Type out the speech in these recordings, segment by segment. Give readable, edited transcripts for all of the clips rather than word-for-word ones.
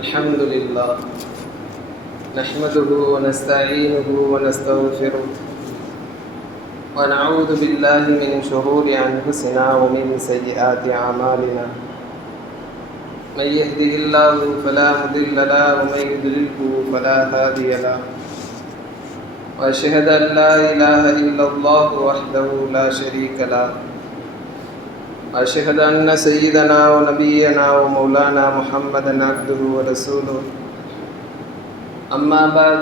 الحمد لله نحمده ونستعينه ونستغفره ونعوذ بالله من شرور أنفسنا ومن سيئات أعمالنا من يهده الله فلا مضل له ومن يضلله فلا هادي له وأشهد أن لا إله إلا الله وحده لا شريك له أشهد أن سيدنا ونبينا ومولانا محمدا عبده ورسوله أما بعد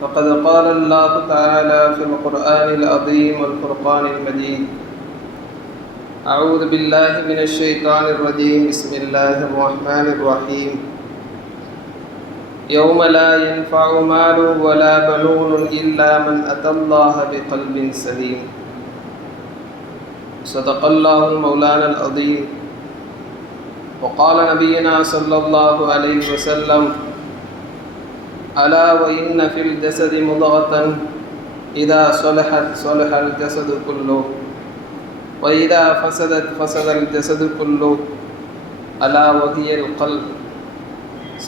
فقد قال الله تعالى في القرآن العظيم والفرقان المجيد أعوذ بالله من الشيطان الرجيم بسم الله الرحمن الرحيم يوم لا ينفع مال ولا بنون إلا من أتى الله بقلب سليم صدق الله مولانا العظيم وقال نبينا صلى الله عليه وسلم ألا وإن في الجسد مضغة إذا صلحت صلح الجسد كله وإذا فسدت فسد الجسد كله ألا وهي القلب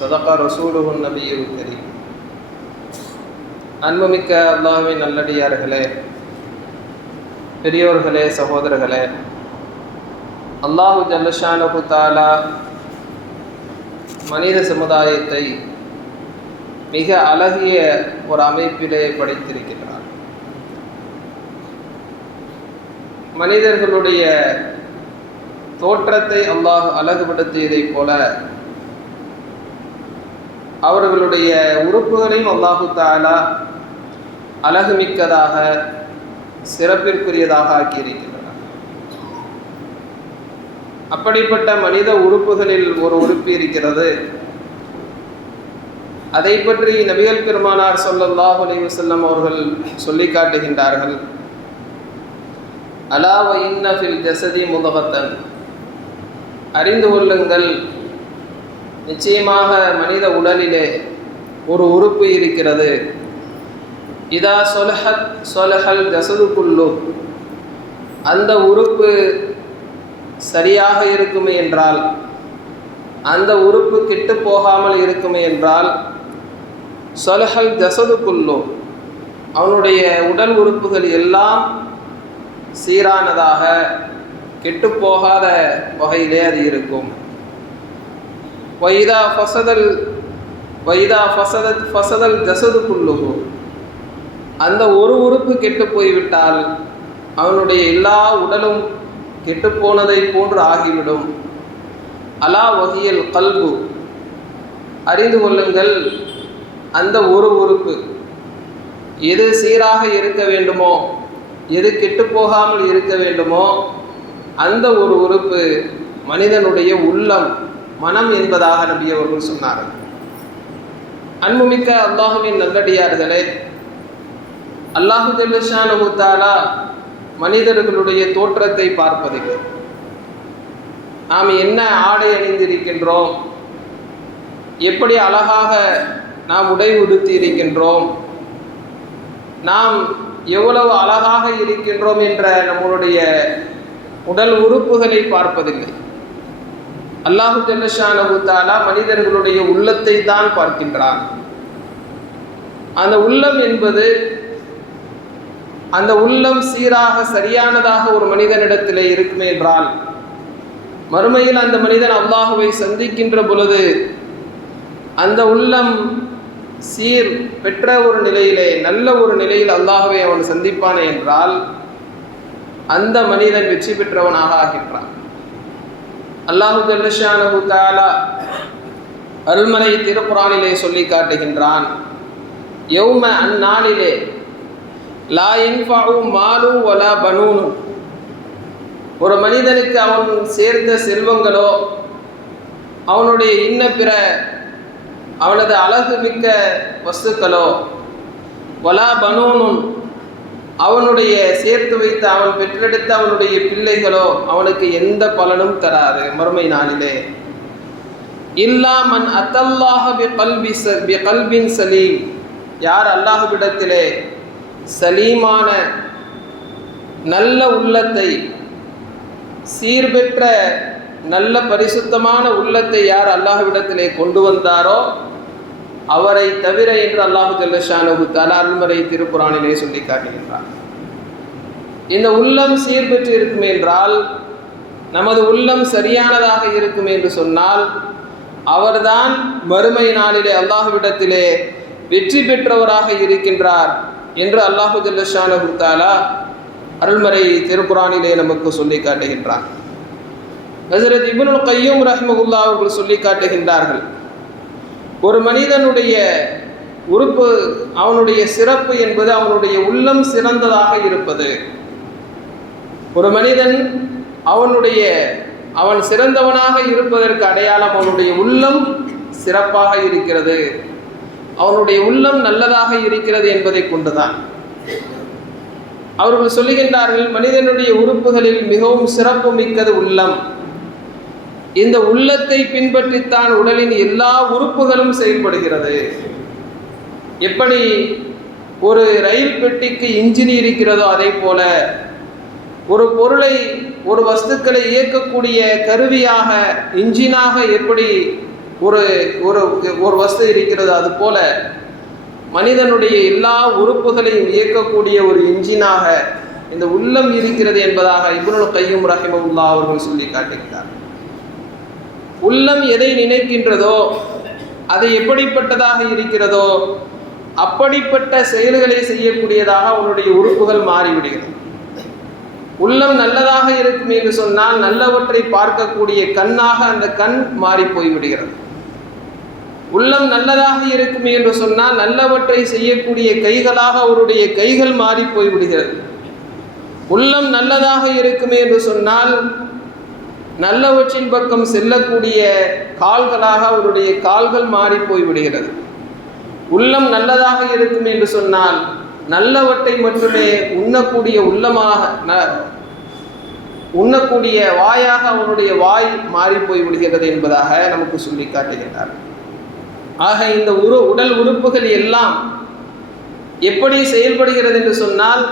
صدق رسوله النبي الكريم அன்புமிக்க அல்லாஹ்வின் நல்லடியார்களே, பெரியோர்களே, சகோதரர்களே, அல்லாஹு ஜல்லஷானஹு தஆலா மனித சமுதாயத்தை மிக அழகிய ஒரு அமைப்பிலே படைத்திருக்கிறார். மனிதர்களுடைய தோற்றத்தை அல்லாஹ் அழகுபடுத்தியதைப் போல அவர்களுடைய உறுப்புகளையும் அல்லாஹு தஆலா அழகுமிக்கதாக சிறப்பிற்குரியதாக ஆக்கியிருக்கின்றனர். அப்படிப்பட்ட மனித உறுப்புகளில் ஒரு உறுப்பு இருக்கிறது. அதை பற்றி நபிகள் பெருமானார் ஸல்லல்லாஹு அலைஹி வஸல்லம் அவர்கள் சொல்லி காட்டுகின்றார்கள். அலா வ இன்ன ஃபில் ஜஸதி முதகத்தன், அறிந்து கொள்ளுங்கள், நிச்சயமாக மனித உடலிலே ஒரு உறுப்பு இருக்கிறது. இதா சொலஹத் சொலஹல் ஜஸது குல்லு, அந்த உறுப்பு சரியாக இருக்குமே என்றால், அந்த உறுப்பு கெட்டு போகாமல் இருக்குமே என்றால், சொலஹல் ஜஸது குல்லு, அவனுடைய உடல் உறுப்புகள் எல்லாம் சீரானதாக கெட்டு போகாத வகையிலே அது இருக்கும். வைதா ஃபசதத் ஃபசதல் ஜஸது குல்லுஹு, அந்த ஒரு உறுப்பு கெட்டு போய்விட்டால் அவனுடைய எல்லா உடலும் கெட்டு போனதை போன்று ஆகிவிடும். அலா வஹியல் கல்பு, அறிந்து கொள்ளுங்கள், அந்த ஒரு உறுப்பு எது சீராக இருக்க வேண்டுமோ, எது கெட்டு போகாமல் இருக்க வேண்டுமோ, அந்த ஒரு உறுப்பு மனிதனுடைய உள்ளம், மனம் என்பதாக நபி அவர்கள் சொன்னார்கள். அன்புமிக்க அல்லாஹ்வின் நல்லடியார்களே, அல்லாஹு ஜல்லஷானஹு தஆலா மனிதர்களுடைய தோற்றத்தை பார்ப்பதில்லை. நாம் என்ன ஆடை அணிந்திருக்கின்றோம், எப்படி அழகாக நாம் உடை உடுத்தி இருக்கின்றோம், நாம் எவ்வளவு அழகாக இருக்கின்றோம் என்ற நம்மளுடைய உடல் உறுப்புகளை பார்ப்பதில்லை. அல்லாஹு ஜல்லஷானஹு தஆலா மனிதர்களுடைய உள்ளத்தை தான் பார்க்கின்றான். அந்த உள்ளம் என்பது, அந்த உள்ளம் சீராக சரியானதாக ஒரு மனிதனிடத்திலே இருக்குமே என்றால், மறுமையில் அந்த மனிதன் அல்லாஹுவை சந்திக்கின்ற பொழுது அந்த உள்ளம் சீர் பெற்ற ஒரு நிலையிலே, நல்ல ஒரு நிலையில் அல்லாஹுவை அவன் சந்திப்பானே என்றால் அந்த மனிதன் வெற்றி பெற்றவனாக ஆகின்றான். அல்லாஹு ஜல்லஷானஹு தஆலா அருள்மறை திருக்குர்ஆனிலே சொல்லி காட்டுகின்றான். யௌம, அந்நாளிலே, லா யன்ஃபஉ மாலு வலா பனூனு, ஒரு மனிதனுக்கு அவன் சேர்ந்த செல்வங்களோ, அவனுடைய இன்ன பிற அவனது அழகு மிக்க வஸ்துக்களோ, வலா பனூனுன், அவனுடைய சேர்த்து வைத்த அவன் பெற்றெடுத்த அவனுடைய பிள்ளைகளோ அவனுக்கு எந்த பலனும் தராது மறுமை நாளிலே. இல்லா மன் அத்தல்லாஹ பிகல்பின் சலீம், யார் அல்லாஹ்விடத்திலே சலீமான நல்ல உள்ளத்தை, சீர்பெற்ற நல்ல பரிசுத்தமான உள்ளத்தை யார் அல்லாஹ்விடத்திலே கொண்டு வந்தாரோ அவரை தவிர என்று அல்லாஹு ஜல்ல ஷானஹு தஆலா அருள்மறை திருக்குர்ஆனிலே சொல்லி காட்டுகின்றார். இந்த உள்ளம் சீர்பெற்று இருக்கும் என்றால், நமது உள்ளம் சரியானதாக இருக்கும் என்று சொன்னால், அவர்தான் மறுமை நாளிலே அல்லாஹ்விடத்திலே வெற்றி பெற்றவராக இருக்கின்றார் என்று அல்லாஹு ஜல்ல ஷானஹு தஆலா அருள்மறை திருக்குர்ஆனிலே நமக்கு சொல்லி காட்டுகின்றார். ஹஜ்ரத் இப்னுல் கய்யூம் ரஹ்மஹுல்லாஹ் அவர்கள் சொல்லி காட்டுகின்றார்கள், ஒரு மனிதனுடைய உறுப்பு, அவனுடைய சிறப்பு என்பது அவனுடைய உள்ளம் சிறந்ததாக இருப்பது. ஒரு மனிதன் அவன் சிறந்தவனாக இருப்பதற்கு அடையாளம் அவனுடைய உள்ளம் சிறப்பாக இருக்கிறது, அவனுடைய உள்ளம் நல்லதாக இருக்கிறது என்பதை கொண்டுதான். அவர்கள் சொல்லுகின்றார்கள், மனிதனுடைய உறுப்புகளில் மிகவும் சிறப்பு மிக்கது உள்ளம். இந்த உள்ளத்தை பின்பற்றித்தான் உடலின் எல்லா உறுப்புகளும் செயல்படுகிறது. எப்படி ஒரு ரயில் பெட்டிக்கு இன்ஜின் இருக்கிறதோ அதே போல ஒரு பொருளை, ஒரு வஸ்துக்களை இயக்கக்கூடிய கருவியாக, இன்ஜினாக எப்படி ஒரு வஸ்து இருக்கிறது, அது போல மனிதனுடைய எல்லா உறுப்புகளையும் இயக்கக்கூடிய ஒரு இன்ஜினாக இந்த உள்ளம் இருக்கிறது என்பதாக இப்னுல் கய்யூம் ரஹிமஹுல்லாஹ் அவர்கள் சொல்லி காட்டுகிறார். உள்ளம் எதை நினைக்கின்றதோ, அது எப்படிப்பட்டதாக இருக்கிறதோ அப்படிப்பட்ட செயல்களை செய்யக்கூடியதாக அவனுடைய உறுப்புகள் மாறிவிடுகிறது. உள்ளம் நல்லதாக இருக்கும் என்று சொன்னால் நல்லவற்றை பார்க்கக்கூடிய கண்ணாக அந்த கண் மாறி போய்விடுகிறது. உள்ளம் நல்லதாக இருக்கும் என்று சொன்னால் நல்லவற்றை செய்யக்கூடிய கைகளாக அவருடைய கைகள் மாறி போய்விடுகிறது. உள்ளம் நல்லதாக இருக்கும் என்று சொன்னால் நல்லவற்றின் பக்கம் செல்லக்கூடிய கால்களாக அவருடைய கால்கள் மாறி போய்விடுகிறது. உள்ளம் நல்லதாக இருக்கும் என்று சொன்னால் நல்லவற்றை மட்டுமே உண்ணக்கூடிய வாயாக அவனுடைய வாய் மாறி போய்விடுகிறது என்பதாக நமக்கு சொல்லி காட்டுகின்றார். ஆக இந்த உடல் உறுப்புகள் எல்லாம் எப்படி செயல்படுகிறது என்று சொன்னால்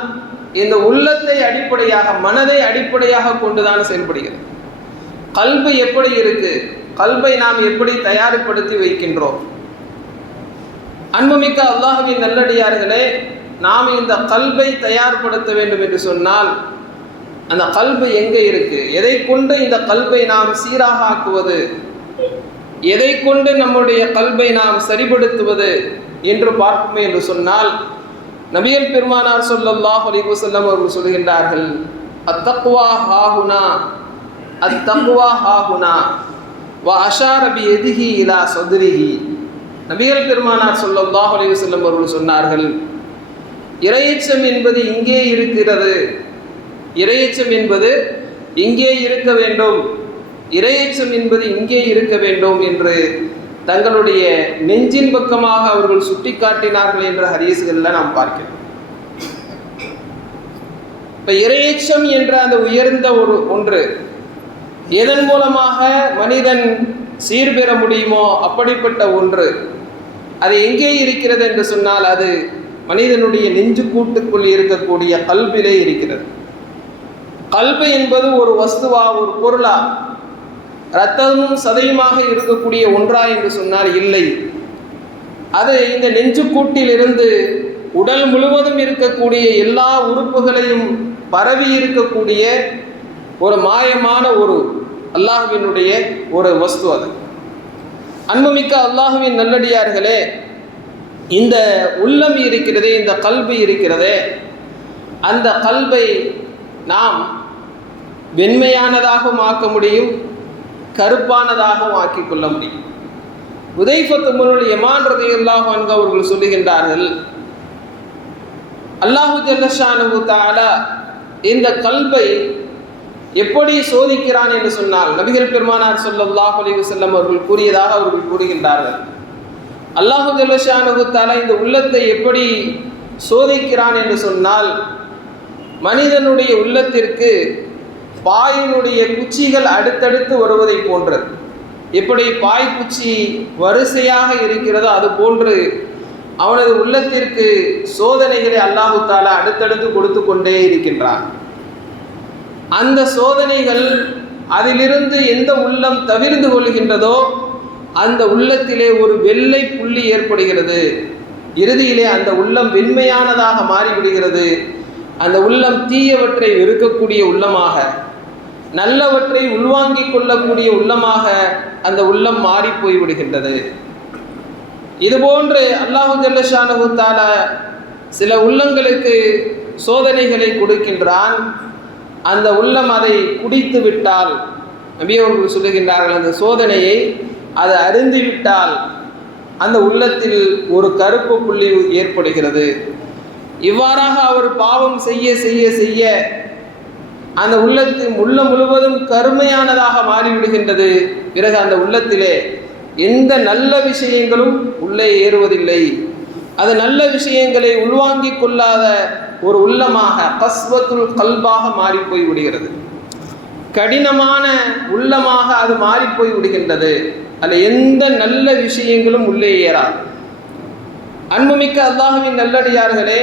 இந்த உள்ளத்தை அடிப்படையாக, மனதை அடிப்படையாக கொண்டுதான் செயல்படுகிறது. கல்பு எப்படி இருக்கு, கல்பை நாம் எப்படி தயார்படுத்தி வைக்கின்றோம்? அன்புமிக்க அல்லாஹ்வின் நல்லடியார்களே, நாம் இந்த கல்பை தயார்படுத்த வேண்டும் என்று சொன்னால் அந்த கல்பு எங்கே இருக்கு, எதை கொண்டு இந்த கல்பை நாம் சீராக ஆக்குவது, எதை கொண்டு நம்முடைய கல்பை நாம் சரிபடுத்துவது என்று பார்ப்போம் என்று சொன்னால், நபிகள் பெருமானார் ஸல்லல்லாஹு அலைஹி வஸல்லம் அவர்கள் சொல்கின்றார்கள், அத்தக்வா ஹாஹுனா, அத்தக்வா ஹாஹுனா வ அஷார பியதிஹி இலா சத்ரிஹி. நபிகள் பெருமானார் ஸல்லல்லாஹு அலைஹி வஸல்லம் அவர்கள் சொன்னார்கள், இறையச்சம் என்பது இங்கே இருக்கிறது, இறையச்சம் என்பது இங்கே இருக்க வேண்டும், இறையச்சம் என்பது இங்கே இருக்க வேண்டும் என்று தங்களுடைய நெஞ்சின் பக்கமாக அவர்கள் சுட்டிக்காட்டினார்கள் என்ற ஹதீஸ்களில் நாம் பார்க்கிறோம். இப்போ இறையச்சம் என்ற அந்த உயர்ந்த ஒன்று எதன் மூலமாக மனிதன் சீர்பெற முடியுமோ அப்படிப்பட்ட ஒன்று, அது எங்கே இருக்கிறது என்று சொன்னால் அது மனிதனுடைய நெஞ்சு கூட்டுக்குள் இருக்கக்கூடிய கல்பிலே இருக்கிறது. கல்பு என்பது ஒரு வஸ்துவா, ஒரு பொருளா, இரத்தமும் சதையுமாக இருக்கக்கூடிய ஒன்றா என்று சொன்னால் இல்லை. அது இந்த நெஞ்சு கூட்டில் இருந்து உடல் முழுவதும் இருக்கக்கூடிய எல்லா உறுப்புகளையும் பரவி இருக்கக்கூடிய ஒரு மாயமான ஒரு அல்லாஹ்வினுடைய ஒரு வஸ்து. அது அன்புமிக்க அல்லாஹ்வின் நல்லடியார்களே, இந்த உள்ளம் இருக்கிறதே, இந்த கல்பு இருக்கிறதே, அந்த கல்பை நாம் வெண்மையானதாகவும் ஆக்க முடியும், கருப்பானதாகவும் ஆக்கிக் கொள்ள முடியும். உதைஃபத் இப்னுல் யமான் ரலியல்லாஹு அன்ஹு அவர்கள் சொல்லுகின்றார்கள், அல்லாஹு ஜல்ல ஷானஹு தஆலா இந்த கல்பை எப்படி சோதிக்கிறான் என்று சொன்னால், நபிகள் பெருமானார் ஸல்லல்லாஹு அலைஹி வஸல்லம் அவர்கள் கூறியதாக அவர்கள் கூறுகின்றார்கள், அல்லாஹு ஜல்ல ஷானஹு தஆலா இந்த உள்ளத்தை எப்படி சோதிக்கிறான் என்று சொன்னால், மனிதனுடைய உள்ளத்திற்கு பாயினுடைய குச்சிகள் அடுத்தடுத்து வருவதை போன்றது. எப்படி பாய்க்குச்சி வரிசையாக இருக்கிறதோ அது போன்று அவனது உள்ளத்திற்கு சோதனைகளை அல்லாஹு தஆலா அடுத்தடுத்து கொடுத்து கொண்டே இருக்கின்றான். அந்த சோதனைகள் அதிலிருந்து எந்த உள்ளம் தவிர்ந்து கொள்கின்றதோ அந்த உள்ளத்திலே ஒரு வெள்ளை புள்ளி ஏற்படுகிறது. இறுதியிலே அந்த உள்ளம் வெண்மையானதாக மாறிவிடுகிறது. அந்த உள்ளம் தீயவற்றை வெறுக்கக்கூடிய உள்ளமாக, நல்லவற்றை உள்வாங்கிக் கொள்ளக்கூடிய உள்ளமாக அந்த உள்ளம் மாறி போய்விடுகின்றது. இதுபோன்று அல்லாஹு ஜல்ல ஷானஹு தஆலா சில உள்ளங்களுக்கு சோதனைகளை கொடுக்கின்றான். அந்த உள்ளம் அதை குடித்து விட்டால், நபி அவர்கள் சொல்லுகின்றார்கள், அந்த சோதனையை அது அருந்திவிட்டால் அந்த உள்ளத்தில் ஒரு கருப்பு புள்ளி ஏற்படுகிறது. இவ்வாறாக அவர் பாவம் செய்ய செய்ய செய்ய அந்த உள்ளம் முழுவதும் கருமையானதாக மாறிவிடுகின்றது. பிறகு அந்த உள்ளத்திலே எந்த நல்ல விஷயங்களும் உள்ளே ஏறுவதில்லை. அது நல்ல விஷயங்களை உள்வாங்கிக் கொள்ளாத ஒரு உள்ளமாக, கஸ்வத்துல் கல்பாக மாறிப்போய் விடுகிறது. கடினமான உள்ளமாக அது மாறிப்போய் விடுகின்றது. அதில் எந்த நல்ல விஷயங்களும் உள்ளே ஏறாது. அன்புமிக்க அல்லாஹுவின் நல்லடியார்களே,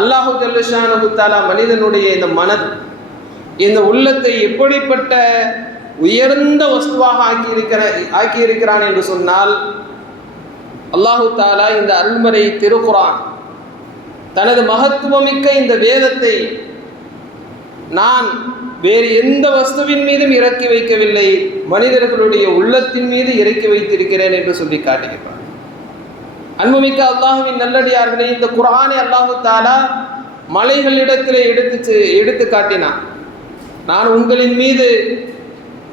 அல்லாஹு ஜல்ல ஷானஹு தஆலா மனிதனுடைய இந்த இந்த உள்ளத்தை எப்படிப்பட்ட உயர்ந்த வஸ்துவாக ஆக்கியிருக்கிறான் என்று சொன்னால், அல்லாஹு தஆலா இந்த அருள்மறை திருக்குர்ஆன், தனது மகத்துவமிக்க இந்த வேதத்தை நான் வேறு எந்த வஸ்துவின் மீதும் இறக்கி வைக்கவில்லை, மனிதர்களுடைய உள்ளத்தின் மீது இறக்கி வைத்திருக்கிறேன் என்று சொல்லி காட்டுகிறான். அன்புமிக்க அல்லாஹுவின் நல்லடியார்களே, இந்த குர்ஆனை அல்லாஹு தஆலா மலைகளிடத்திலே எடுத்து காட்டினான். நான் உங்களின் மீது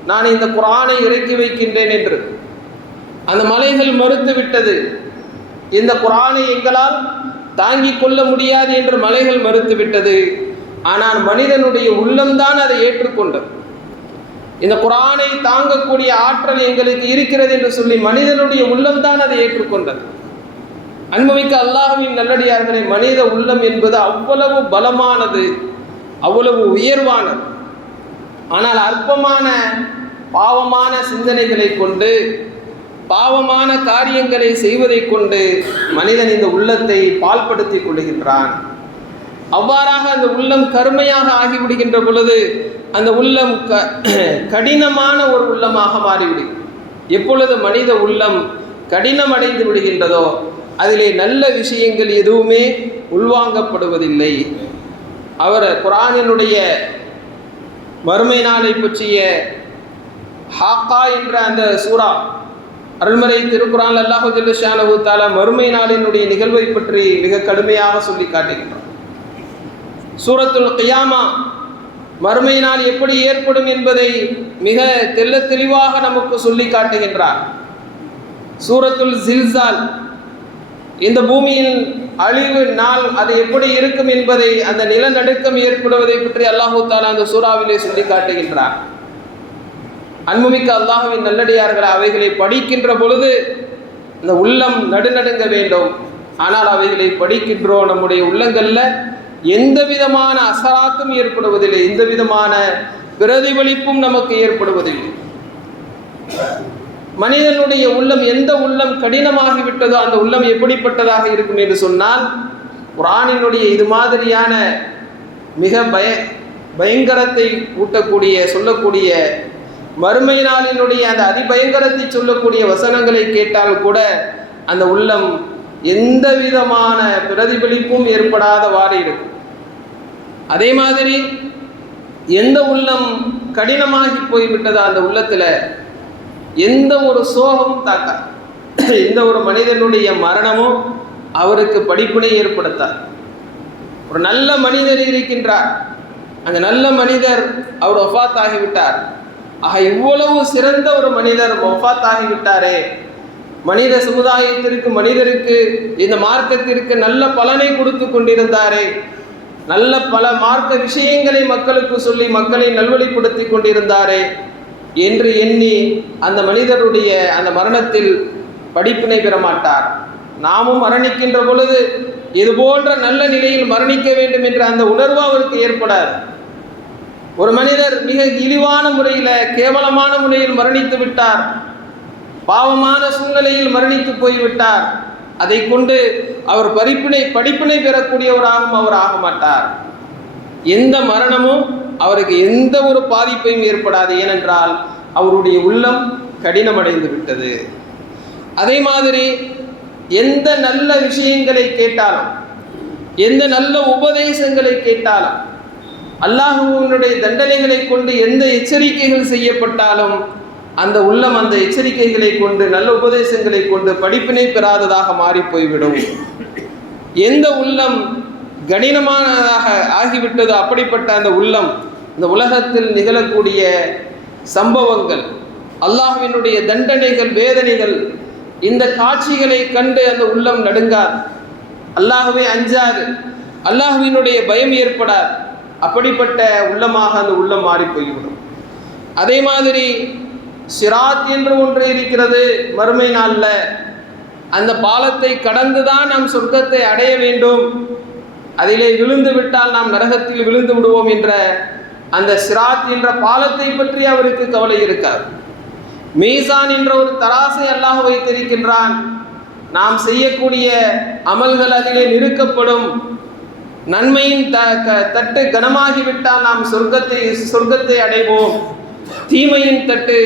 நான் இந்த குர்ஆனை இறக்கி வைக்கின்றேன் என்று. அந்த மலைகள் மறுத்து விட்டது. இந்த குர்ஆனை எங்களால் தாங்கிக் கொள்ள முடியாது என்று மலைகள் மறுத்து விட்டது. ஆனால் மனிதனுடைய உள்ளம்தான் அதை ஏற்றுக்கொண்டது. இந்த குர்ஆனை தாங்கக்கூடிய ஆற்றல் எங்களுக்கு இருக்கிறது என்று சொல்லி மனிதனுடைய உள்ளம்தான் அதை ஏற்றுக்கொண்டது. அன்புமிக்க அல்லாஹ்வின் நல்லடியார்களே, மனித உள்ளம் என்பது அவ்வளவு பலமானது, அவ்வளவு உயர்வானது. ஆனால் அற்பமான பாவமான சிந்தனைகளை கொண்டு, பாவமான காரியங்களை செய்வதை கொண்டு மனிதன் இந்த உள்ளத்தை பால்படுத்தி கொள்கின்றான். அவ்வாறாக அந்த உள்ளம் கருமையாக ஆகிவிடுகின்ற பொழுது அந்த உள்ளம் கடினமான ஒரு உள்ளமாக மாறிவிடும். எப்பொழுது மனித உள்ளம் கடினமடைந்து விடுகின்றதோ அதிலே நல்ல விஷயங்கள் எதுவுமே உள்வாங்கப்படுவதில்லை. அவர் குர்ஆனினுடைய மறுமை நாளை பற்றிய ஹாக்கா என்ற அந்த சூரா, அருள்மறை திருக்குர்ஆன் அல்லாஹு ஜல்ல ஷானஹு தஆலா மறுமை நாளினுடைய நிகழ்வை பற்றி மிக கடுமையாக சொல்லி காட்டுகின்றார். சூரத்துல் கியாமா, மறுமை நாள் எப்படி ஏற்படும் என்பதை மிக தெள்ளத் தெளிவாக நமக்கு சொல்லி காட்டுகின்றார். சூரத்துல் ஜில்சால், இந்த பூமியின் அழிவு நாள் அது எப்படி இருக்கும் என்பதை, அந்த நிலநடுக்கம் ஏற்படுவதை பற்றி அல்லாஹு தஆலா அந்த சூறாவிலே சொல்லி காட்டுகின்றார். அன்புமிக்க அல்லாஹ்வின் நல்லடியார்கள், அவைகளை படிக்கின்ற பொழுது இந்த உள்ளம் நடுநடுங்க வேண்டும். ஆனால் அவைகளை படிக்கின்றோம், நம்முடைய உள்ளங்கள்ல எந்த விதமான அசராத்தும் ஏற்படுவதில்லை, எந்த விதமான பிரதிபலிப்பும் நமக்கு ஏற்படுவதில்லை. மனிதனுடைய உள்ளம், எந்த உள்ளம் கடினமாகிவிட்டதோ அந்த உள்ளம் எப்படிப்பட்டதாக இருக்கும் என்று சொன்னால், குர்ஆனினுடைய இது மாதிரியான மிக பயங்கரத்தை ஊட்டக்கூடிய சொல்லக்கூடிய மறுமை நாளினுடைய அந்த அதிபயங்கரத்தை சொல்லக்கூடிய வசனங்களை கேட்டால் கூட அந்த உள்ளம் எந்த விதமான பிரதிபலிப்பும் ஏற்படாதவாறு இருக்கும். அதே மாதிரி எந்த உள்ளம் கடினமாகி போய்விட்டதோ அந்த உள்ளத்தில் எந்த ஒரு சோகமும் தாக்காது. எந்த ஒரு மனிதனுடைய மரணமும் அவருக்கு படிப்பினை ஏற்படுத்தார். ஒரு நல்ல மனிதர் இருக்கின்றார், அந்த நல்ல மனிதர் அவர் வஃபாத் ஆகிவிட்டார். ஆக இவ்வளவு சிறந்த ஒரு மனிதர் வஃபாத் ஆகிவிட்டாரே, மனித சமுதாயத்திற்கு, மனிதருக்கு, இந்த மார்க்கத்திற்கு நல்ல பலனை கொடுத்து கொண்டிருந்தாரே, நல்ல பல மார்க்க விஷயங்களை மக்களுக்கு சொல்லி மக்களை நல்வழிப்படுத்தி கொண்டிருந்தாரே என்று எண்ணி அந்த மனிதருடைய அந்த மரணத்தில் படிப்பினை பெற மாட்டார். நாமும் மரணிக்கின்ற பொழுது இது போன்ற நல்ல நிலையில் மரணிக்க வேண்டும் என்ற அந்த உணர்வு அவருக்கு ஏற்படாது. ஒரு மனிதர் மிக இழிவான முறையில், கேவலமான முறையில் மரணித்து விட்டார், பாவமான சூழ்நிலையில் மரணித்து போய்விட்டார், அதை கொண்டு அவர் படிப்பினை பெறக்கூடியவராகவும் அவர் ஆக மாட்டார். எந்த மரணமும் அவருக்கு எந்த ஒரு பாதிப்பையும் ஏற்படாது. ஏனென்றால் அவருடைய உள்ளம் கடினமடைந்து விட்டது. அதே மாதிரி எந்த நல்ல விஷயங்களை கேட்டாலும், எந்த நல்ல உபதேசங்களை கேட்டாலும், அல்லாஹ்வுடைய தண்டனைகளை கொண்டு எந்த எச்சரிக்கைகள் செய்யப்பட்டாலும் அந்த உள்ளம் அந்த எச்சரிக்கைகளை கொண்டு, நல்ல உபதேசங்களை கொண்டு படிப்பினை பெறாததாக மாறி போய்விடும். எந்த உள்ளம் கடினமானதாக ஆகிவிட்டதோ அப்படிப்பட்ட அந்த உள்ளம் இந்த உலகத்தில் நிகழக்கூடிய சம்பவங்கள், அல்லாஹ்வினுடைய தண்டனைகள், வேதனைகள், இந்த காட்சிகளை கண்டு அந்த உள்ளம் நடுங்காது, அல்லாஹ்வை அஞ்சாது, அல்லாஹ்வினுடைய பயம் ஏற்படாது. அப்படிப்பட்ட உள்ளமாக அந்த உள்ளம் மாறி போய்விடும். அதே மாதிரி சிராத் என்று ஒன்று இருக்கிறது. மறுமை நாளில் அந்த பாலத்தை கடந்துதான் நாம் சொர்க்கத்தை அடைய வேண்டும், அதிலே விழுந்து விட்டால் நாம் நரகத்தில் விழுந்து விடுவோம் என்ற அந்த சிராத் என்ற பாலத்தை பற்றி அவருக்கு கவலை இருக்காது. மீசான் என்ற ஒரு தராசை அல்லாஹ் வைத்திருக்கின்றான். நாம் செய்யக்கூடிய அமல்கள் அதிலே நிறுக்கப்படும். நன்மையின் தட்டு கனமாகிவிட்டால் நாம் சொர்க்கத்தை அடைவோம், தீமையின் தட்டு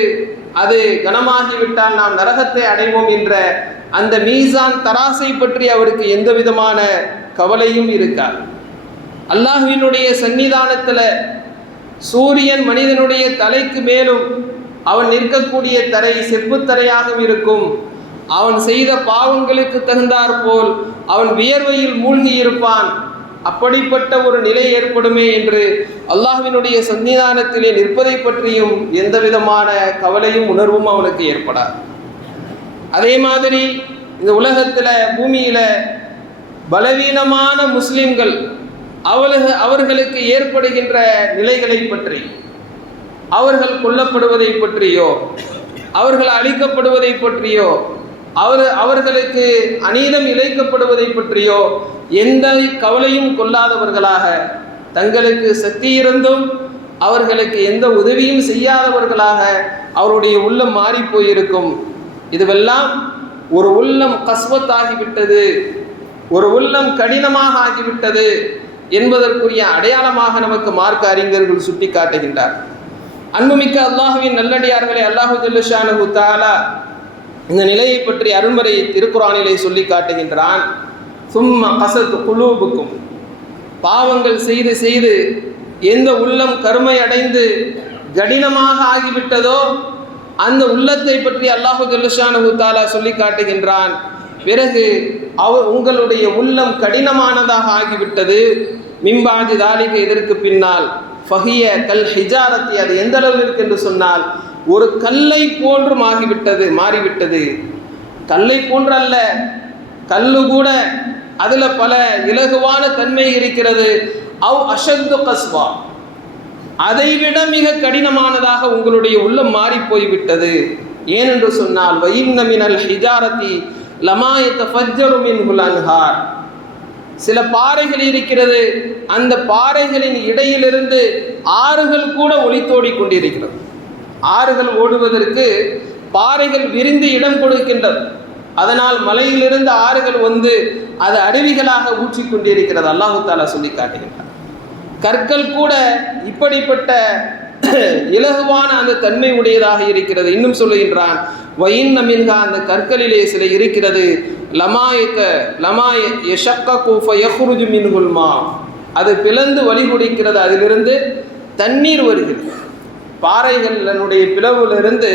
அது கனமாகிவிட்டால் நாம் நரகத்தை அடைவோம் என்ற அந்த மீசான் தராசை பற்றி அவருக்கு எந்த விதமான கவலையும் இருக்காது. அல்லாஹ்வினுடைய சன்னிதானத்தில் சூரியன் மனிதனுடைய தலைக்கு மேலும் அவன் நிற்கக்கூடிய தரை செப்புத்தரையாக இருக்கும். அவன் செய்த பாவங்களுக்கு தகுந்தாற் போல் அவன் வியர்வையில் மூழ்கி இருப்பான். அப்படிப்பட்ட ஒரு நிலை ஏற்படுமே என்று அல்லாஹ்வினுடைய சன்னிதானத்திலே நிற்பதை பற்றியும் எந்த விதமான கவலையும் உணர்வும் அவனுக்கு ஏற்படாது. அதே மாதிரி இந்த உலகத்தில், பூமியில் பலவீனமான முஸ்லிம்கள் அவர்களுக்கு ஏற்படுகின்ற நிலைகளை பற்றி, அவர்கள் கொல்லப்படுவதை பற்றியோ, அவர்கள் அழிக்கப்படுவதை பற்றியோ, அவர்களுக்கு அநீதம் இழைக்கப்படுவதை பற்றியோ எந்த கவலையும் கொள்ளாதவர்களாக, தங்களுக்கு சக்தி இருந்தும் அவர்களுக்கு எந்த உதவியும் செய்யாதவர்களாக அவருடைய உள்ளம் மாறி போயிருக்கும். இதுவெல்லாம் ஒரு உள்ளம் கஸ்வத் ஆகிவிட்டது, ஒரு உள்ளம் கடினமாக ஆகிவிட்டது என்பதற்குரிய அடையாளமாக நமக்கு மார்க்க அறிஞர்கள் சுட்டி காட்டுகின்றார். அன்புமிக்க அல்லாஹுவின் நல்லடியார்களே, அல்லாஹு ஜல்ல ஷானஹு தஆலா இந்த நிலையை பற்றி அருள்மறை திருக்குர்ஆனிலே சொல்லி காட்டுகின்றான். சும்ம கஸத் குலூபுக்கும், பாவங்கள் செய்து செய்து எந்த உள்ளம் கருமை அடைந்து கடினமாக ஆகிவிட்டதோ அந்த உள்ளத்தை பற்றி அல்லாஹு ஜல்ல ஷானஹு தஆலா சொல்லி காட்டுகின்றான். பிறகு உங்களுடைய உள்ளம் கடினமானதாக ஆகிவிட்டது. மிம்பாதி தாலிக, இதற்கு பின்னால் ஃபஹிய கல் ஹிஜாரத்தி, அது எந்த அளவிற்கு என்று சொன்னால் ஒரு கல்லை போன்று மாறிவிட்டது. கல்லை போன்று அல்ல, கல்லு கூட அதில் பல இலகுவான தன்மை இருக்கிறது. அவ் அஷத்து கஸ்வா, அதைவிட மிக கடினமானதாக உங்களுடைய உள்ளம் மாறி போய்விட்டது. ஏனென்று சொன்னால் வஇன்ன மினல் ஹிஜாரத்தி லமா யதஃபஜ்ஜரு மின்ஹுல் அன்ஹார், சில பாறைகள் இருக்கிறது, அந்த பாறைகளின் இடையிலிருந்து ஆறுகள் கூட ஒளித்தோடி கொண்டிருக்கிறது. ஆறுகள் ஓடுவதற்கு பாறைகள் விரிந்து இடம் கொடுக்கின்றது. அதனால் மலையிலிருந்து ஆறுகள் வந்து அது அருவிகளாக ஊற்றிக்கொண்டிருக்கிறது. அல்லாஹு தஆலா சொல்லி காட்டுகின்றார். கற்கள் கூட இப்படிப்பட்ட இலகுவான அந்த தன்மை உடையதாக இருக்கிறது. இன்னும் சொல்லுகின்றான், வஇன்ன மின்ஹா, அந்த கற்களிலே சில இருக்கிறது, லமா யஷக்ககு ஃபயஹ்ருஜு மின்ஹுல் மா, அது பிளந்து வழி குடிக்கிறது, அதிலிருந்து தண்ணீர் வருகிறது. பாறைகளினுடைய பிளவிலிருந்து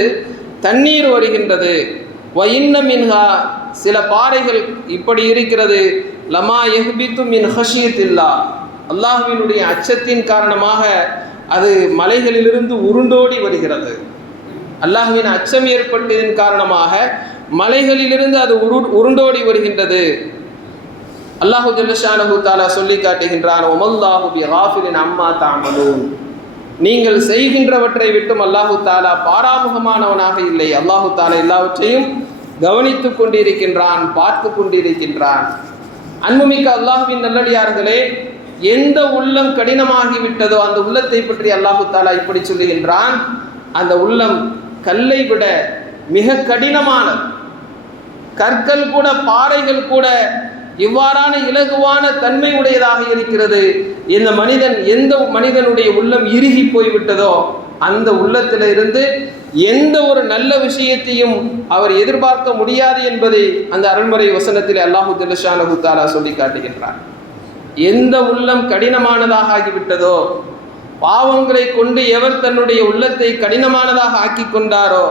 தண்ணீர் வருகின்றது. வஇன்ன மின்ஹா, சில பாறைகள் இப்படி இருக்கிறது, லமா யஹ்பித்து மின் ஹஷியத்தில்லா, அல்லாஹ்வினுடைய அச்சத்தின் காரணமாக அது மலைகளிலிருந்து உருண்டோடி வருகிறது. அல்லாஹ்வின் அச்சம் ஏற்பட்டதின் காரணமாக மலைகளிலிருந்து அது உருண்டோடி வருகின்றது. அல்லாஹு ஜல்ல ஷானஹு தஆலா சொல்லி காட்டுகின்றான், வமல்லாஹு பிகாஃபிலின் அம்மா தஅமலூன், நீங்கள் செய்கின்றவற்றை விட்டும் அல்லாஹு தஆலா பாராமுகமானவனாக இல்லை. அல்லாஹு தஆலா எல்லாவற்றையும் கவனித்து கொண்டிருக்கின்றான், பார்த்து கொண்டிருக்கின்றான். அன்புமிக்க அல்லாஹ்வின் நல்லடியார்களே, எந்த உள்ளம் கடினமாகிவிட்டதோ அந்த உள்ளத்தை பற்றி அல்லாஹு தஆலா இப்படி சொல்லுகின்றான், அந்த உள்ளம் கல்லை விட மிக கடினமானது. கற்கள் கூட, பாறைகள் கூட இவ்வாறான இலகுவான தன்மை உடையதாக இருக்கிறது. எந்த மனிதனுடைய உள்ளம் இறுகி போய்விட்டதோ அந்த உள்ளத்திலிருந்து எந்த ஒரு நல்ல விஷயத்தையும் அவர் எதிர்பார்க்க முடியாது என்பதை அந்த அருள்முறை வசனத்தில் அல்லாஹு ஜல்லஷானஹு தஆலா சொல்லி காட்டுகின்றார். எந்த உள்ளம் கடினமானதாக ஆகிவிட்டதோ, பாவங்களை கொண்டு எவர் தன்னுடைய உள்ளத்தை கடினமானதாக ஆக்கி கொண்டாரோ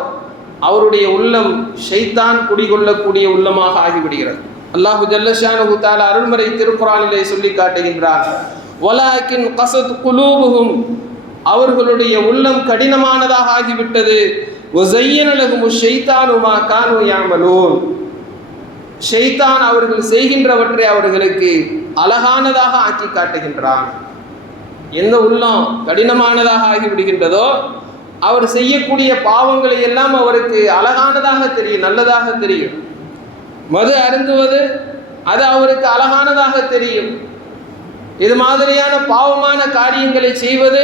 அவருடைய உள்ளம் ஷைத்தான் குடிகொள்ளக்கூடிய உள்ளமாக ஆகிவிடுகிறது. அல்லாஹு ஜல்லஷானஹு தஆலா அருள்முறை திருக்குர்ஆனிலே சொல்லி காட்டுகின்றார், வலாக்கின் கஸத் குலூபுஹும், அவர்களுடைய உள்ளம் கடினமானதாக ஆகிவிட்டது. வஸய்யன லஹுமுஷ் ஷைத்தானு மா கானூ யஅமலூன், ஷைத்தான் அவர்கள் செய்கின்றவற்றை அவர்களுக்கு அழகானதாக ஆக்கி காட்டுகின்றான். எந்த உள்ளம் கடினமானதாக ஆகிவிடுகின்றதோ அவர் செய்யக்கூடிய பாவங்களை எல்லாம் அவருக்கு அழகானதாக தெரியும், நல்லதாக தெரியும். மது அருந்துவது அது அவருக்கு அழகானதாக தெரியும். இது மாதிரியான பாவமான காரியங்களை செய்வது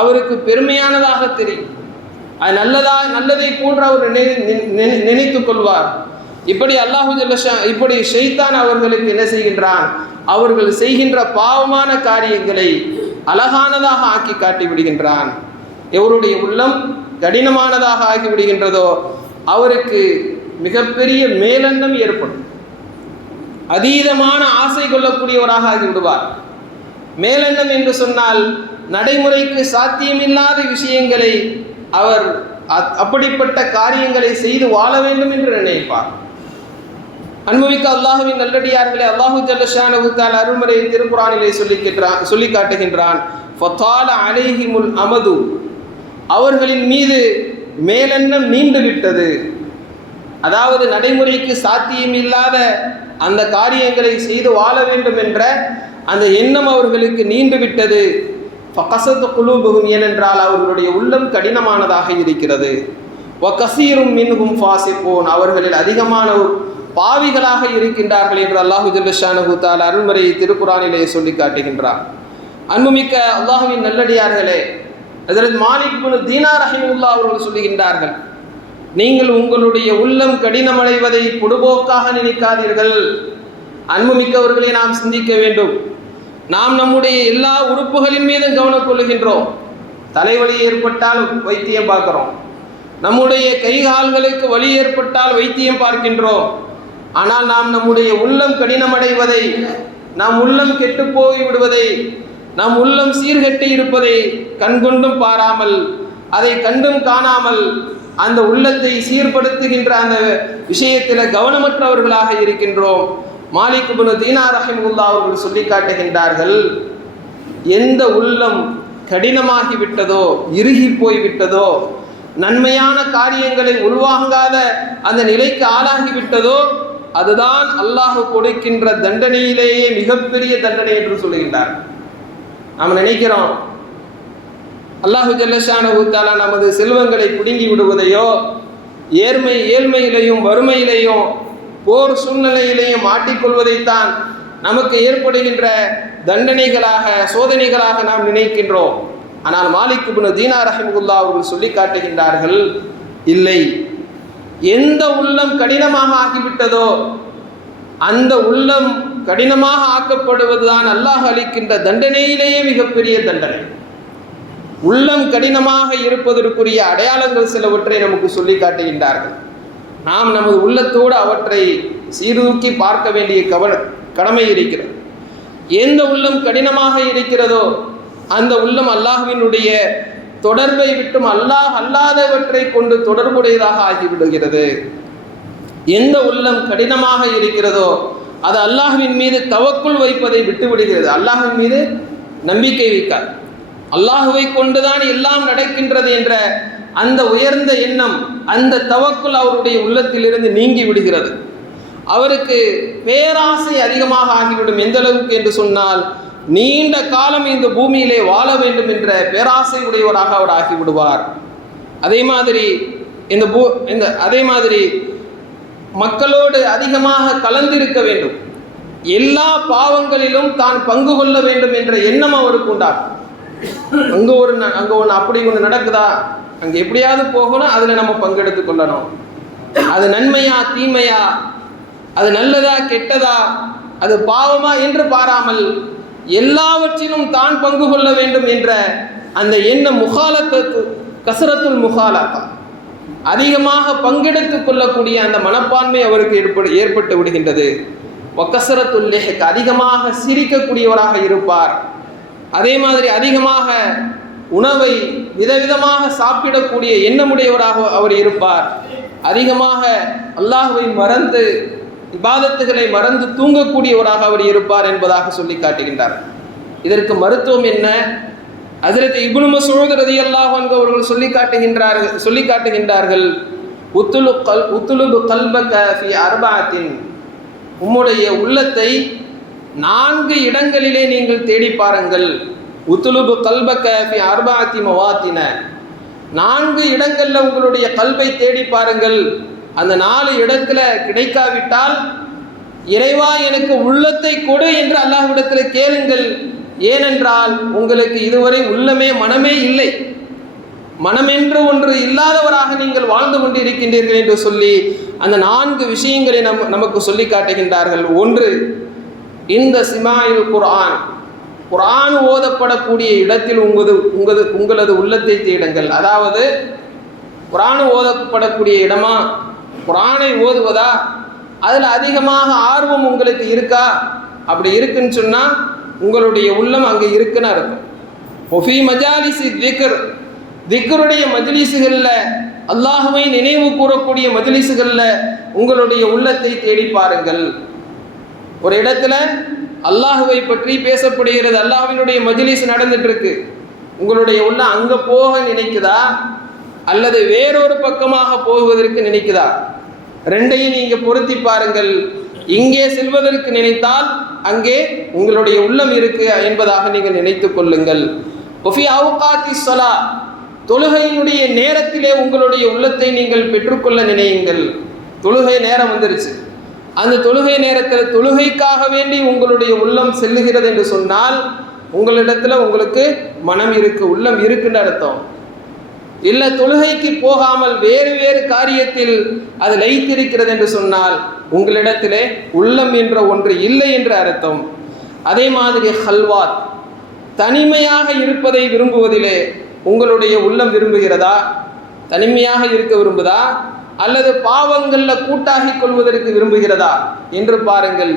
அவருக்கு பெருமையானதாக தெரியும். அது நல்லதை போன்று அவர் நினைத்து கொள்வார். இப்படி இப்படி ஷைத்தான் அவர்களுக்கு என்ன செய்கின்றான், அவர்கள் செய்கின்ற பாவமான காரியங்களை அழகானதாக ஆக்கி காட்டி விடுகின்றான். எவருடைய உள்ளம் கடினமானதாக ஆகிவிடுகின்றதோ அவருக்கு மிகப்பெரிய மேலெண்ணம் ஏற்படும், அதீதமான ஆசை கொள்ளக்கூடியவராக ஆகிவிடுவார். மேலெண்ணம் என்று சொன்னால் நடைமுறைக்கு சாத்தியமில்லாத விஷயங்களை அவர் அப்படிப்பட்ட காரியங்களை செய்து வாழ வேண்டும் என்று நினைப்பார். அன்புமிக்க அல்லாஹுவின் நல்லடியார்களே, அல்லாஹு ஜல்லஷானஹு தஆலா அருள்முறை திருக்குர்ஆனிலே சொல்லி காட்டுகின்றான், ஃபதால அலைஹிமுல் அமது, அவர்களின் மீது மேலெண்ணம் நீண்டு விட்டது. அதாவது நடைமுறைக்கு சாத்தியமில்லாத அந்த காரியங்களை செய்து வாழ வேண்டும் என்ற அந்த எண்ணம் அவர்களுக்கு நீண்டு விட்டது. ஃபகஸத் குலூபுஹும், ஏனென்றால் அவர்களுடைய உள்ளம் கடினமானதாக இருக்கிறது. வகஸீரும் மின்ஹும் ஃபாஸிகூன், அவர்களில் அதிகமானோர் பாவிகளாக இருக்கின்றார்கள் என்று அல்லாஹு ஜல்லஷானஹு தஆலா அருள்முறை திருக்குர்ஆனிலே சொல்லி காட்டுகின்றார். அன்புமிக்க அல்லாஹுவின் நல்லடியார்களே, ஹஜ்ரத் மாலிக் இப்னு தீனார் ரஹிமஹுல்லாஹ் அவர்கள் சொல்லுகின்றார்கள், நீங்கள் உங்களுடைய உள்ளம் கடினமடைவதை பொடுபோக்காக நினைக்காதீர்கள். அன்புமிக்கவர்களை நாம் சிந்திக்க வேண்டும். நாம் நம்முடைய எல்லா உறுப்புகளின் மீதும் கவனம் கொள்ளுகின்றோம். தலைவலி ஏற்பட்டால் வைத்தியம் பார்க்கிறோம், நம்முடைய கை கால்களுக்கு வலி ஏற்பட்டால் வைத்தியம் பார்க்கின்றோம். ஆனால் நாம் நம்முடைய உள்ளம் கடினமடைவதை, நாம் உள்ளம் கெட்டு போய் விடுவதை, நாம் உள்ளம் சீர்கெட்டு இருப்பதை கண்கொண்டும் பாராமல், அதை கண்டும் காணாமல் அந்த உள்ளத்தை சீர்படுத்துகின்ற அந்த விஷயத்தில் கவனமற்றவர்களாக இருக்கின்றோம். மாலிக் இப்னு தீனார் ரஹிமஹுல்லாஹ் அவர்கள் சொல்லி காட்டுகின்றார்கள், எந்த உள்ளம் கடினமாகி விட்டதோ, இறுகி போய்விட்டதோ, நன்மையான காரியங்களை உள்வாங்காத அந்த நிலைக்கு ஆளாகிவிட்டதோ அதுதான் அல்லாஹ் கொடுக்கின்ற தண்டனையிலேயே மிகப்பெரிய தண்டனை என்று சொல்லுகின்றார். நாம் நினைக்கிறோம் அல்லாஹு ஜல்லஷானஹு தஆலா நமது செல்வங்களை பிடுங்கி விடுவதையோ, ஏழ்மையிலையும் வறுமையிலையும் போர் சூழ்நிலையிலையும் மாட்டிக்கொள்வதைத்தான் நமக்கு ஏற்படுகின்ற தண்டனைகளாக, சோதனைகளாக நாம் நினைக்கின்றோம். ஆனால் மாலிக் இப்னு தீனார் ரஹிமஹுல்லாஹ் அவர்கள் சொல்லி காட்டுகின்றார்கள், இல்லை, எந்த உள்ளம் கடினமாக ஆகிவிட்டதோ அந்த உள்ளம் கடினமாக ஆக்கப்படுவதுதான் அல்லாஹ் அளிக்கின்ற தண்டனையிலேயே மிகப்பெரிய தண்டனை. உள்ளம் கடினமாக இருப்பதற்குரிய அடையாளங்கள் சிலவற்றை நமக்கு சொல்லி காட்டுகின்றார்கள். நாம் நமது உள்ளத்தோடு அவற்றை சீர்தூக்கி பார்க்க வேண்டிய கடமை இருக்கிறது. எந்த உள்ளம் கடினமாக இருக்கிறதோ அந்த உள்ளம் அல்லாஹ்வினுடைய தொடர்பை விட்டும் அல்லாஹ் அல்லாதவற்றை கொண்டு தொடர்புடையதாக ஆகிவிடுகிறது. எந்த உள்ளம் கடினமாக இருக்கிறதோ அது அல்லாஹ்வின் மீது தவக்குல் வைப்பதை விட்டுவிடுகிறது. அல்லாஹ்வின் மீது நம்பிக்கை வைக்காது. அல்லாஹுவை கொண்டுதான் எல்லாம் நடக்கின்றது என்ற அந்த உயர்ந்த எண்ணம், அந்த தவக்குல் அவருடைய உள்ளத்திலிருந்து நீங்கி விடுகிறது. அவருக்கு பேராசை அதிகமாக ஆகிவிடும். எந்த அளவுக்கு என்று சொன்னால், நீண்ட காலம் இந்த பூமியிலே வாழ வேண்டும் என்ற பேராசை உடையவராக அவர் ஆகிவிடுவார். அதே மாதிரி மக்களோடு அதிகமாக கலந்திருக்க வேண்டும், எல்லா பாவங்களிலும் தான் பங்கு கொள்ள வேண்டும் என்ற எண்ணம் அவருக்கு உண்டாகும். அங்கே ஒன்று அப்படி ஒன்று நடக்குதா, அங்கே எப்படியாவது போகணும், அதில் நம்ம பங்கெடுத்து கொள்ளணும். அது நன்மையா தீமையா, அது நல்லதா கெட்டதா, அது பாவமா என்று பாராமல் எல்லாவற்றிலும் தான் பங்கு கொள்ள வேண்டும் என்ற அந்த எண்ணம் கசரத்துல் முகாலத்தா, அதிகமாக பங்கெடுத்துக் கொள்ளக்கூடிய அந்த மனப்பான்மை அவருக்கு ஏற்பட்டு விடுகின்றது. கசரத்துல் லிஹ்க், அதிகமாக சிரிக்கக்கூடியவராக இருப்பார். அதே மாதிரி அதிகமாக உணவை விதவிதமாக சாப்பிடக்கூடிய எண்ணமுடையவராக அவர் இருப்பார். அதிகமாக அல்லாஹ்வை மறந்து இபாதத்துகளை மறந்து தூங்கக்கூடியவராக அவர் இருப்பார் என்பதாக சொல்லி காட்டுகின்றார். இதற்கு மருத்துவம் என்ன? ஹஜ்ரத் இப்னு மஸ்ஊத் ரலியல்லாஹு அன்ஹு அவர்கள் சொல்லி காட்டுகின்றார்கள், உத்துலுபு கல்பக ஃபி அர்பஅத்தின், உம்முடைய உள்ளத்தை 4 இடங்களிலே நீங்கள் தேடி பாருங்கள். உத்துலுபு கல்பக ஃபி அர்பஅத்தி மவாத்தின, 4 இடங்களில் உங்களுடைய கல்பை தேடி பாருங்கள். அந்த 4 இடத்துல கிடைக்காவிட்டால் இறைவா எனக்கு உள்ளத்தை கொடு என்று அல்லாஹ்விடத்தில் கேளுங்கள். ஏனென்றால் உங்களுக்கு இதுவரை உள்ளமே மனமே இல்லை, மனமென்று ஒன்று இல்லாதவராக நீங்கள் வாழ்ந்து கொண்டு இருக்கின்றீர்கள் என்று சொல்லி அந்த 4 விஷயங்களை நமக்கு சொல்லி காட்டுகின்றார்கள். ஒன்று, இந்த சிமாயில் குர்ஆன் ஓதப்படக்கூடிய இடத்தில் உங்களது உள்ளத்தை தேடுங்கள். அதாவது குர்ஆன் ஓதப்படக்கூடிய இடமா, குர்ஆனை ஓதுவதா, அதில் அதிகமாக ஆர்வம் உங்களுக்கு இருக்கா? அப்படி இருக்குன்னு சொன்னால் உங்களுடைய உள்ளம் அங்கே இருக்குன்னு இருக்கும். ஒஃபி மஜாலிசி திக்ருடைய மஜ்லிஸுகளில், அல்லாஹ்வை நினைவு கூறக்கூடிய மஜ்லிஸுகளில் உங்களுடைய உள்ளத்தை தேடி பாருங்கள். ஒரு இடத்துல அல்லாஹ்வை பற்றி பேசப்படுகிறது, அல்லாஹ்வினுடைய மஜ்லிஸ் நடந்துட்டு இருக்கு, உங்களுடைய உள்ளம் அங்கே போக நினைக்குதா அல்லது வேறொரு பக்கமாக போவதற்கு நினைக்குதா? ரெண்டையும் நீங்கள் பொருத்தி பாருங்கள். இங்கே செல்வதற்கு நினைத்தால் அங்கே உங்களுடைய உள்ளம் இருக்கு என்பதாக நீங்கள் நினைத்து கொள்ளுங்கள். ஒஃபி அவுகாத்தி ஸலா, தொழுகையினுடைய நேரத்திலே உங்களுடைய உள்ளத்தை நீங்கள் பெற்றுக்கொள்ள நினையுங்கள். தொழுகை நேரம் வந்துருச்சு, அந்த தொழுகை நேரத்தில் தொழுகைக்காக வேண்டி உங்களுடைய உள்ளம் செல்லுகிறது என்று சொன்னால் உங்களிடத்தில் உங்களுக்கு மனம் இருக்கு, உள்ளம் இருக்குன்னு அர்த்தம். இல்லை தொழுகைக்கு போகாமல் வேறு வேறு காரியத்தில் அது லயித்திருக்கிறது என்று சொன்னால் உங்களிடத்திலே உள்ளம் என்ற ஒன்று இல்லை என்று அர்த்தம். அதே மாதிரி ஹல்வாத், தனிமையாக இருப்பதை விரும்புவதிலே உங்களுடைய உள்ளம் விரும்புகிறதா? தனிமையாக இருக்க விரும்புதா அல்லது பாவங்களில் கூட்டாகி கொள்வதற்கு விரும்புகிறதா என்று பாருங்கள்.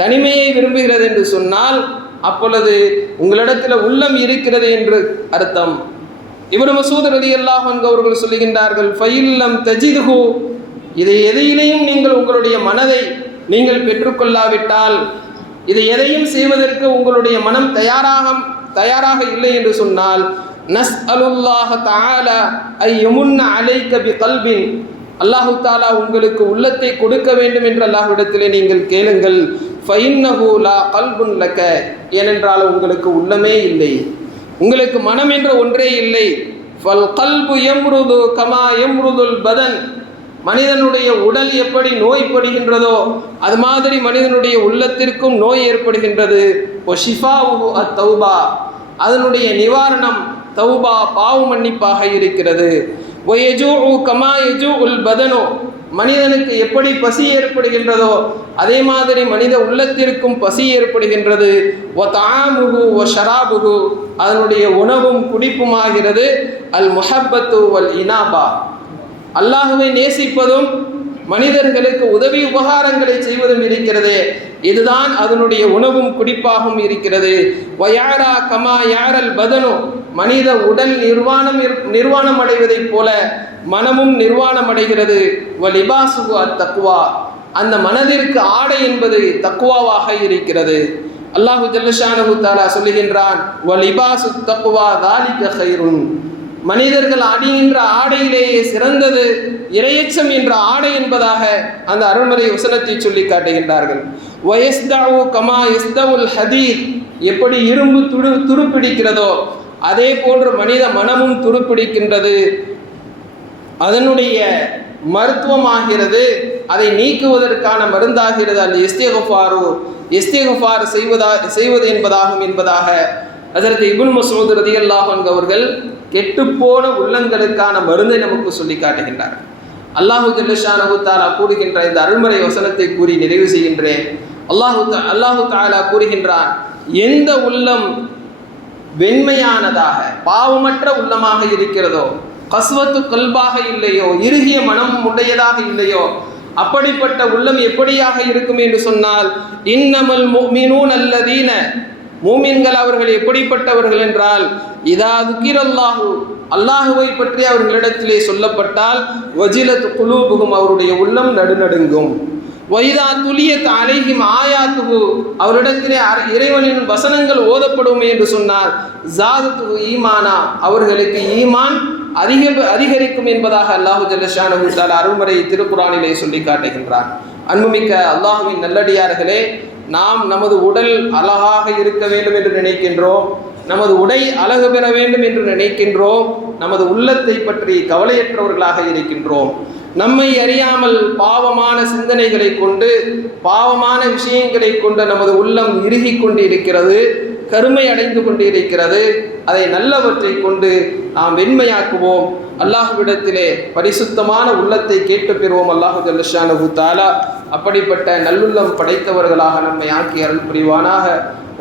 தனிமையை விரும்புகிறது என்று சொன்னால் அப்பொழுது உங்களிடத்தில் உள்ளம் இருக்கிறது என்று அர்த்தம். இப்னு மஸ்ஊத் ரலியல்லாஹு அன்ஹு அவர்கள் சொல்லுகின்றார்கள், ஃபைல்லம் தஜிதுஹு, இதை எதையிலையும் நீங்கள் உங்களுடைய மனதை நீங்கள் பெற்றுக்கொள்ளாவிட்டால், இதை எதையும் செய்வதற்கு உங்களுடைய மனம் தயாராக இல்லை என்று சொன்னால், நஸ்அலுல்லாஹ தஆலா ஐ யமுன்ன அலைக பிகல்பின், அல்லாஹு தஆலா உங்களுக்கு உள்ளத்தை கொடுக்க வேண்டும் என்று அல்லாஹ்விடத்திலே நீங்கள் கேளுங்கள். ஃபைன்னஹு லா கல்புன் லக, ஏனென்றால் உங்களுக்கு உள்ளமே இல்லை, உங்களுக்கு மனம் என்ற ஒன்றே இல்லை. ஃபல் கல்பு யம்ருது கமா யம்ருதுல் பதன், மனிதனுடைய உடல் எப்படி நோய்படுகின்றதோ அது மாதிரி மனிதனுடைய உள்ளத்திற்கும் நோய் ஏற்படுகின்றது. ஒஷிஃபாவுஹு அத்தௌபா, அதனுடைய நிவாரணம் தௌபா, பாவ மன்னிப்பாக இருக்கிறது. ஒயஜூஉ கமா யஜூஉல் பதனோ, மனிதனுக்கு எப்படி பசி ஏற்படுகின்றதோ அதே மாதிரி மனித உள்ளத்திற்கும் பசி ஏற்படுகின்றது. ஒ தஆமுஹு ஒ ஷராபுஹு, அதனுடைய உணவும் குடிப்புமாகிறது. அல் முஹப்பத்து வல் இனாபா, அல்லாஹுவை நேசிப்பதும் மனிதர்களுக்கு உதவி உபகாரங்களை செய்வதும் இருக்கிறது, இதுதான் அதனுடைய உணவும் குடிப்பாகவும் இருக்கிறது. வயாரா கமா யாரல் பதனு, மனித உடல் நிர்வாணம் அடைவதைப் போல மனமும் நிர்வாணம் அடைகிறது. வலிபாசுகு அத்தக்குவா, அந்த மனதிற்கு ஆடை என்பது தக்குவாவாக இருக்கிறது. அல்லாஹு ஜல்லஷானஹு தஆலா சொல்லுகின்றான், வலிபாசு தக்குவா தாலிக கைருன், மனிதர்கள் அணிகின்ற ஆடையிலேயே சிறந்தது இறையச்சம் என்ற ஆடை என்பதாக அந்த அருள்மறை வசனத்தை சொல்லி காட்டுகின்றார்கள். வயஸ்தஉ கமா யஸ்தவுல் ஹதீத், எப்படி இரும்பு துருப்பிடிக்கிறதோ அதே போன்று மனித மனமும் துருப்பிடிக்கின்றது. அதனுடைய மருத்துவமாகிறது, அதை நீக்குவதற்கான மருந்தாகிறது அல் இஸ்திக்ஃபார் செய்வது என்பதாக ஹஜ்ரத் இப்னு மஸ்ஊத் ரலியல்லாஹு அன்ஹு அவர்கள் கெட்டுப்போன உள்ளங்களுக்கான மருந்தை நமக்கு சொல்லி காட்டுகின்றார். அல்லாஹு ஜல்லஷானஹு தஆலா கூறுகின்ற இந்த அருள்மறை வசனத்தை கூறி நிறைவு செய்கின்றேன். அல்லாஹு தஆலா கூறுகின்றான், எந்த உள்ளம் வெண்மையானதாக பாவமற்ற உள்ளமாக இருக்கிறதோ, கஸ்வத்து கல்பாக இல்லையோ, இறுகிய மனம் உடையதாக இல்லையோ, அப்படிப்பட்ட உள்ளம் எப்படியாக இருக்கும் என்று சொன்னால், இன்னமல் முஃமினூன் அல்லதீன, மூமின்கள் அவர்கள் எப்படிப்பட்டவர்கள் என்றால், இதா துக்கிரல்லாஹு, அல்லாஹுவை பற்றி அவர்களிடத்திலே சொல்லப்பட்டால், வஜிலத் குலூபுகும், அவருடைய உள்ளம் நடுநடுங்கும். வைதா துலியத் அலைஹிம் ஆயாத்துஹு, அவரிடத்திலே இறைவனின் வசனங்கள் ஓதப்படும் என்று சொன்னார், ஜாதத்துஹு ஈமானா, அவர்களுக்கு ஈமான் அதிகரிக்கும் என்பதாக அல்லாஹு ஜல்ல ஷானஹு தஆலா அருள்மறை திருக்குர்ஆனிலே சொல்லி காட்டுகின்றார். அன்புமிக்க அல்லாஹுவின் நல்லடியார்களே, நாம் நமது உடல் அழகாக இருக்க வேண்டும் என்று நினைக்கின்றோம், நமது உடை அழகு பெற வேண்டும் என்று நினைக்கின்றோம், நமது உள்ளத்தை பற்றி கவலையற்றவர்களாக இருக்கின்றோம். நம்மை அறியாமல் பாவமான சிந்தனைகளை கொண்டு, பாவமான விஷயங்களை கொண்டு நமது உள்ளம் இறுகி கொண்டு இருக்கிறது, கருமை அடைந்து கொண்டு இருக்கிறது. அதை நல்லவற்றை கொண்டு நாம் வெண்மையாக்குவோம். அல்லாஹ்விடத்திலே பரிசுத்தமான உள்ளத்தை கேட்டு பெறுவோம். அல்லாஹு ஜல்ல ஷானஹு தஆலா அப்படிப்பட்ட நல்லுள்ளம் படைத்தவர்களாக நம்மை ஆக்கி அருள் புரிவானாக.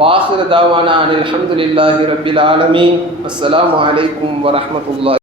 வாஹிரு தாவானா அனில் ஹம்துலில்லாஹி ரப்பில் ஆலமீன். அஸ்ஸலாமு அலைக்கும் வரஹ்மத்துல்லாஹி.